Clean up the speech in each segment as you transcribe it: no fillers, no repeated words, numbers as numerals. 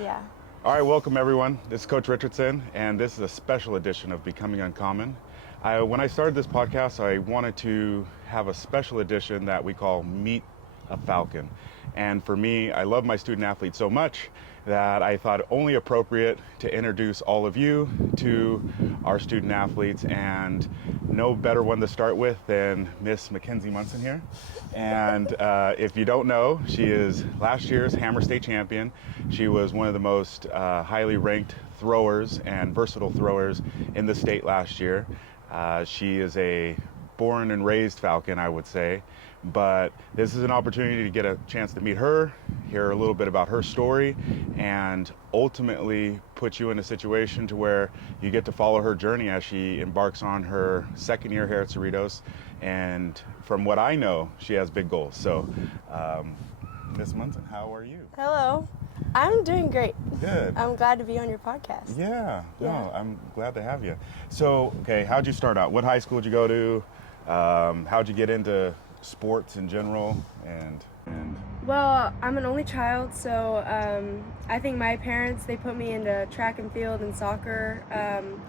Yeah. All right, welcome everyone. This is Coach Richardson, and this is a special edition of Becoming Uncommon. When I started this podcast, I wanted to have a special edition that we call Meet a Falcon. And for me, I love my student athletes so much that I thought only appropriate to introduce all of you to our student athletes, and no better one to start with than Miss Mackenzie Monson here. And if you don't know, she is last year's Hammer State champion. She was one of the most highly ranked throwers and versatile throwers in the state last year. She is a born and raised Falcon, I would say. But this is an opportunity to get a chance to meet her, hear a little bit about her story, and ultimately put you in a situation to where you get to follow her journey as she embarks on her second year here at Cerritos. And from what I know, she has big goals. So, Miss Monson, how are you? Hello. I'm doing great. Good. I'm glad to be on your podcast. Yeah. No, I'm glad to have you. So, okay, how'd you start out? What high school did you go to? How'd you get into sports in general? And Well, I'm an only child, so I think my parents, they put me into track and field and soccer,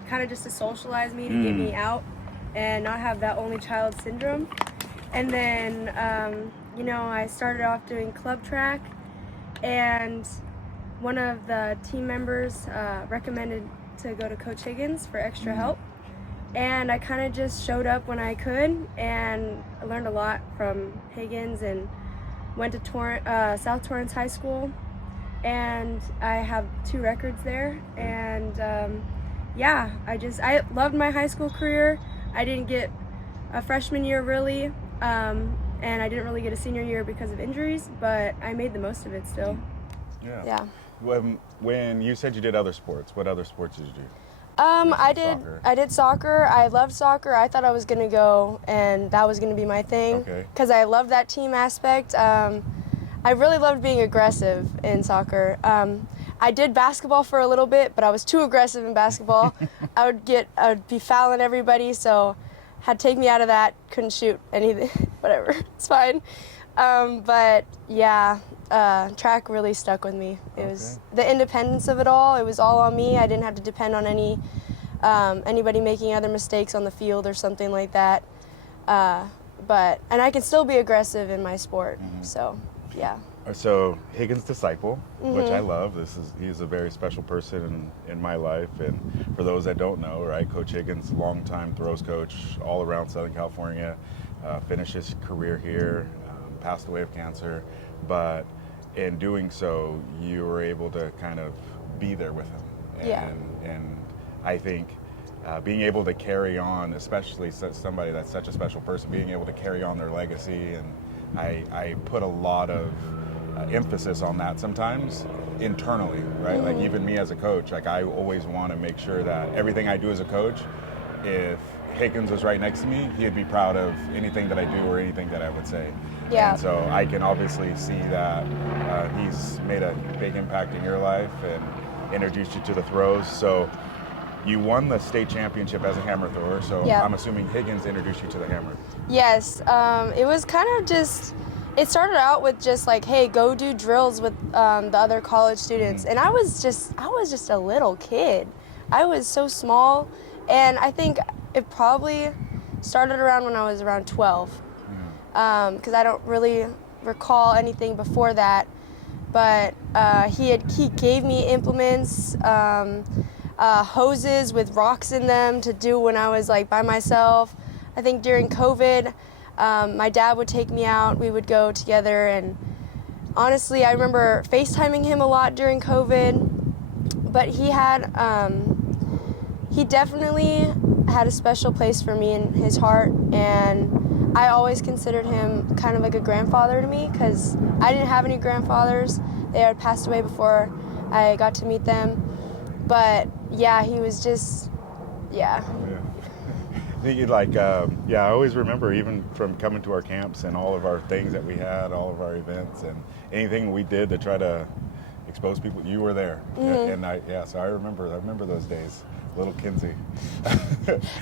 kind of just to socialize me, to get me out and not have that only child syndrome. And then, I started off doing club track, and one of the team members recommended to go to Coach Higgins for extra help. And I kind of just showed up when I could, and I learned a lot from Higgins, and went to South Torrance High School, and I have 2 records there. And I loved my high school career. I didn't get a freshman year really, and I didn't really get a senior year because of injuries, but I made the most of it still. Yeah. When you said you did other sports, what other sports did you do? I did soccer. I loved soccer. I thought I was going to go and that was going to be my thing, because I loved that team aspect. I really loved being aggressive in soccer. I did basketball for a little bit, but I was too aggressive in basketball. I would be fouling everybody, so had to take me out of that. Couldn't shoot anything, whatever, it's fine. But yeah, track really stuck with me. It was the independence of it all. It was all on me. I didn't have to depend on anybody making other mistakes on the field or something like that. And I can still be aggressive in my sport. So, yeah. So Higgins' disciple, which I love. He's a very special person in my life. And for those that don't know, right, Coach Higgins, longtime throws coach all around Southern California, finished his career here, passed away of cancer, but in doing so, you were able to kind of be there with him. And I think being able to carry on, especially somebody that's such a special person, being able to carry on their legacy, and I put a lot of emphasis on that sometimes internally, right? Like even me as a coach, like I always want to make sure that everything I do as a coach, if Higgins was right next to me, he'd be proud of anything that I do or anything that I would say. Yeah. And so I can obviously see that he's made a big impact in your life and introduced you to the throws. So you won the state championship as a hammer thrower, so I'm assuming Higgins introduced you to the hammer. Yes. It was kind of just, it started out with just like, hey, go do drills with the other college students. And I was just a little kid. I was so small, and I think it probably started around when I was around 12. Because I don't really recall anything before that, but he gave me implements, hoses with rocks in them to do when I was like by myself. I think during COVID, my dad would take me out, we would go together, and honestly I remember FaceTiming him a lot during COVID, but he definitely had a special place for me in his heart, and I always considered him kind of like a grandfather to me, because I didn't have any grandfathers. They had passed away before I got to meet them. But yeah, he was just, I always remember, even from coming to our camps and all of our things that we had, all of our events and anything we did to try to expose people, you were there. And so I remember those days. Little Kinsey.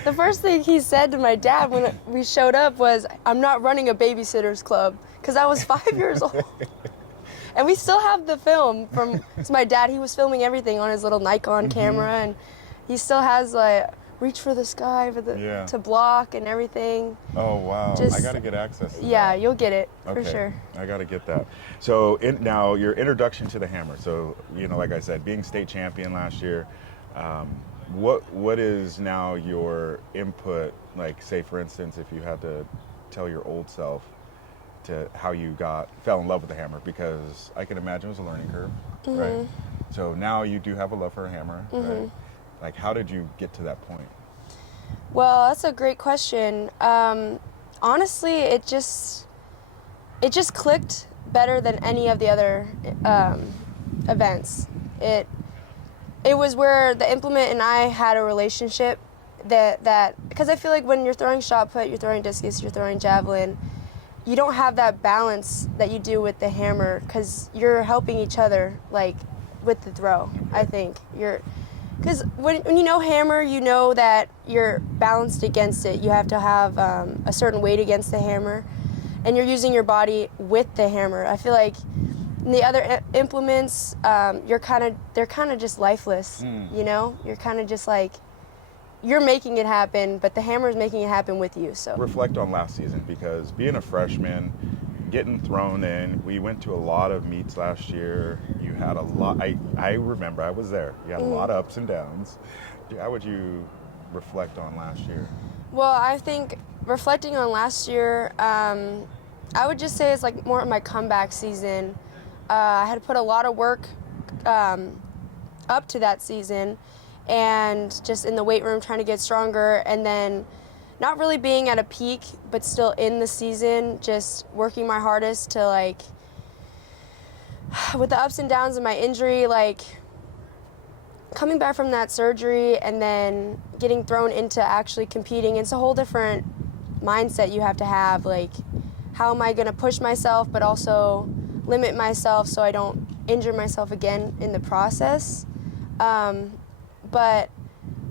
The first thing he said to my dad when we showed up was, "I'm not running a babysitter's club," because I was 5 years old. And we still have the film from so my dad. He was filming everything on his little Nikon camera, and he still has like reach for the sky for the to block and everything. Oh wow! I gotta get access to that. You'll get it for sure. I gotta get that. So now your introduction to the hammer. So like I said, being state champion last year. What is now your input? Like, say for instance, if you had to tell your old self to how you fell in love with the hammer, because I can imagine it was a learning curve, right? So now you do have a love for a hammer, right? Like, how did you get to that point? Well, that's a great question. Honestly, it just clicked better than any of the other events. It was where the implement and I had a relationship that because I feel like when you're throwing shot put, you're throwing discus, you're throwing javelin, you don't have that balance that you do with the hammer because you're helping each other like with the throw. I think because when you know hammer, you know that you're balanced against it. You have to have a certain weight against the hammer, and you're using your body with the hammer. I feel like in the other implements, they're kind of just lifeless. You're kind of just like you're making it happen, but the hammer is making it happen with you. So reflect on last season, because being a freshman, getting thrown in, we went to a lot of meets last year. You had a lot. I remember I was there. You had a lot of ups and downs. How would you reflect on last year? Well, I think reflecting on last year, I would just say it's like more of my comeback season. I had to put a lot of work up to that season, and just in the weight room trying to get stronger, and then not really being at a peak, but still in the season, just working my hardest to like, with the ups and downs of my injury, like coming back from that surgery and then getting thrown into actually competing. It's a whole different mindset you have to have, like how am I going to push myself but also limit myself so I don't injure myself again in the process. But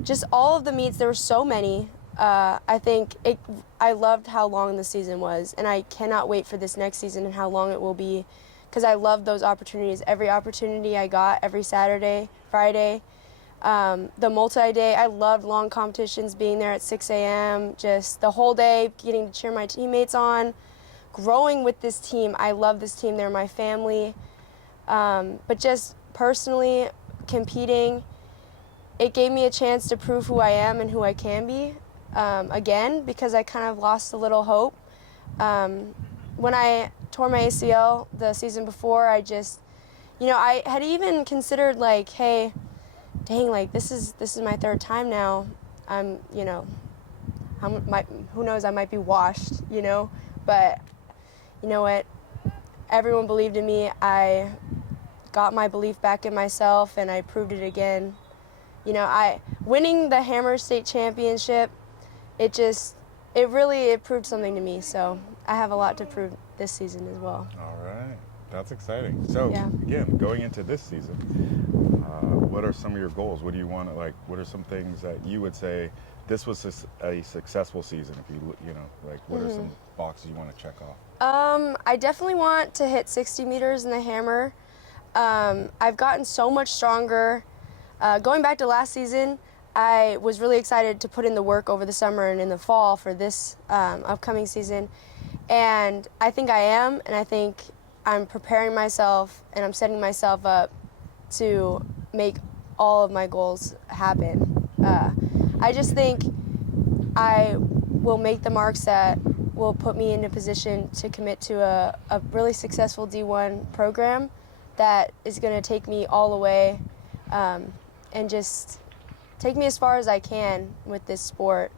just all of the meets, there were so many. I think I loved how long the season was, and I cannot wait for this next season and how long it will be, because I love those opportunities. Every opportunity I got, every Saturday, Friday, the multi-day, I loved long competitions, being there at 6 a.m., just the whole day, getting to cheer my teammates on, growing with this team. I love this team. They're my family. But just personally competing, it gave me a chance to prove who I am and who I can be again, because I kind of lost a little hope. When I tore my ACL the season before, I just, I had even considered like, hey, dang, like this is my third time now. I'm, who knows, I might be washed, but you know what? Everyone believed in me. I got my belief back in myself, and I proved it again. Winning the Hammer State Championship, it proved something to me. So I have a lot to prove this season as well. All right, that's exciting. So again, going into this season, what are some of your goals? What do you want to like? What are some things that you would say this was a successful season? If what are some boxes you want to check off? I definitely want to hit 60 meters in the hammer. I've gotten so much stronger. Going back to last season, I was really excited to put in the work over the summer and in the fall for this upcoming season. And I think I am, and I think I'm preparing myself and I'm setting myself up to make all of my goals happen. I just think I will make the marks that will put me in a position to commit to a really successful D1 program that is going to take me all the way and just take me as far as I can with this sport.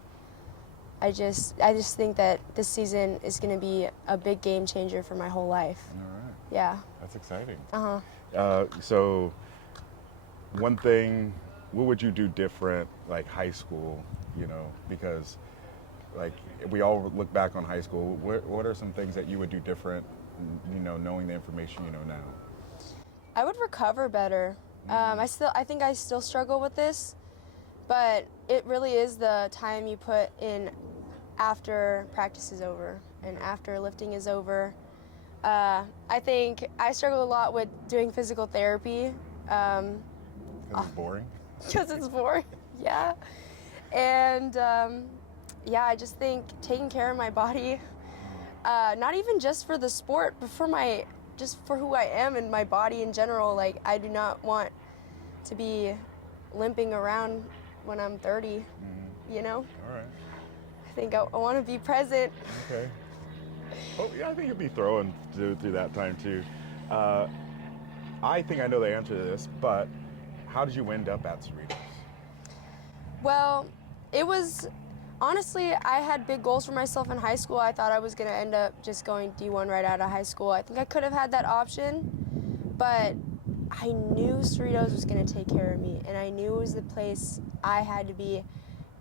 I just think that this season is going to be a big game changer for my whole life. All right. Yeah. That's exciting. So one thing, what would you do different, like high school, because like we all look back on high school, what are some things that you would do different, knowing the information you know now? I would recover better. I think I still struggle with this, but it really is the time you put in after practice is over and after lifting is over. I think I struggle a lot with doing physical therapy. Because it's boring? Because it's boring, yeah. And yeah, I just think taking care of my body, not even just for the sport, but just for who I am and my body in general. Like, I do not want to be limping around when I'm 30, you know? All right. I think I want to be present. Okay. Oh, yeah, I think you'll be throwing through that time too. I think I know the answer to this, but how did you end up at Cerritos? Well, it was, honestly, I had big goals for myself in high school. I thought I was going to end up just going D1 right out of high school. I think I could have had that option, but I knew Cerritos was going to take care of me, and I knew it was the place I had to be.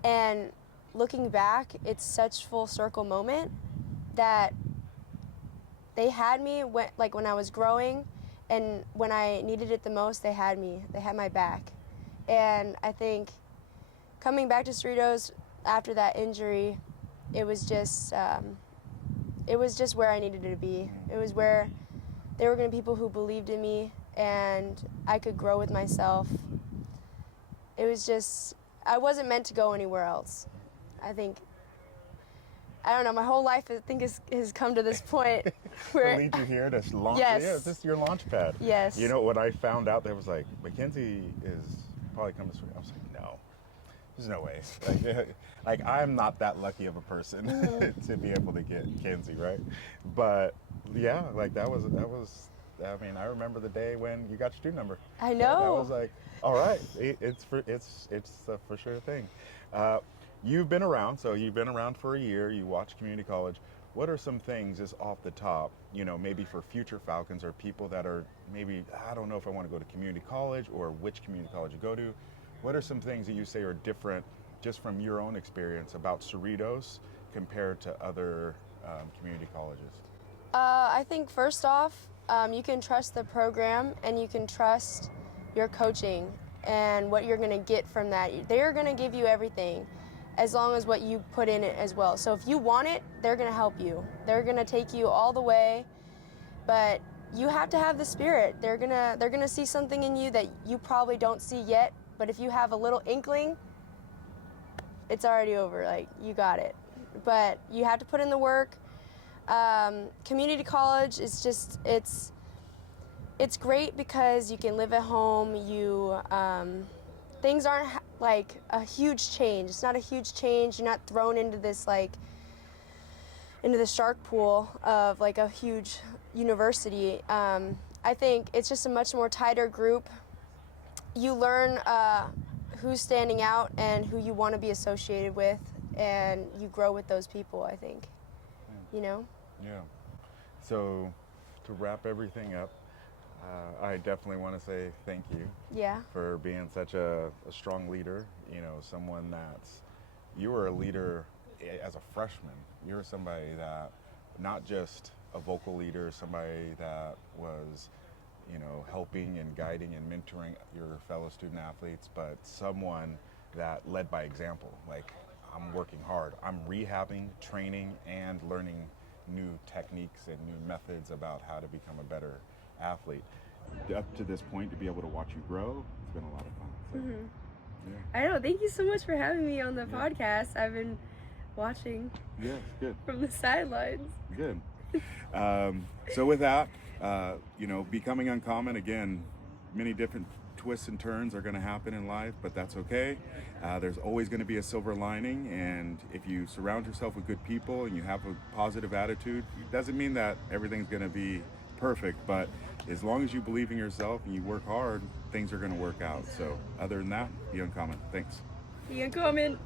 And looking back, it's such full circle moment that they had me when I was growing, and when I needed it the most, they had me. They had my back. And I think coming back to Cerritos after that injury, it was just where I needed to be. It was where there were going to be people who believed in me, and I could grow with myself. It was just, I wasn't meant to go anywhere else. I don't know, my whole life, I think, has come to this point where... To lead you here to launch? Yes. Yeah, this is your launch pad. Yes. You know, when I found out, there was like, Mackenzie is probably coming to Cerritos. I was like, no. There's no way. Like I'm not that lucky of a person to be able to get Kenzie, right? But yeah, like that was. I mean, I remember the day when you got your student number. I know. That was like, all right, it's a for sure thing. You've been around, so you've been around for a year. You watched community college. What are some things, just off the top, you know, maybe for future Falcons or people that are maybe, I don't know if I want to go to community college or which community college you go to? What are some things that you say are different, just from your own experience, about Cerritos compared to other community colleges? I think first off, you can trust the program, and you can trust your coaching and what you're going to get from that. They're going to give you everything, as long as what you put in it as well. So if you want it, they're going to help you. They're going to take you all the way, but you have to have the spirit. They're going to see something in you that you probably don't see yet, but if you have a little inkling, it's already over. Like, you got it. But you have to put in the work. Community college is just, it's great because you can live at home. Things aren't like a huge change. It's not a huge change. You're not thrown into this into the shark pool of like a huge university. I think it's just a much more tighter group. You learn who's standing out and who you want to be associated with, and you grow with those people, I think. You know? Yeah. So to wrap everything up, I definitely want to say thank you. Yeah. For being such a strong leader. You know, someone you were a leader as a freshman. You were somebody that, not just a vocal leader, somebody that was, you know, helping and guiding and mentoring your fellow student athletes, but someone that led by example. Like, I'm working hard. I'm rehabbing, training, and learning new techniques and new methods about how to become a better athlete. Up to this point, to be able to watch you grow, it's been a lot of fun. So, yeah. I know. Thank you so much for having me on the podcast. I've been watching good. from the sidelines. Good. So with that, you know, becoming uncommon, again, many different twists and turns are going to happen in life, but that's okay. There's always going to be a silver lining, and if you surround yourself with good people and you have a positive attitude, it doesn't mean that everything's going to be perfect, but as long as you believe in yourself and you work hard, things are going to work out. So other than that, be uncommon. Thanks. Be uncommon.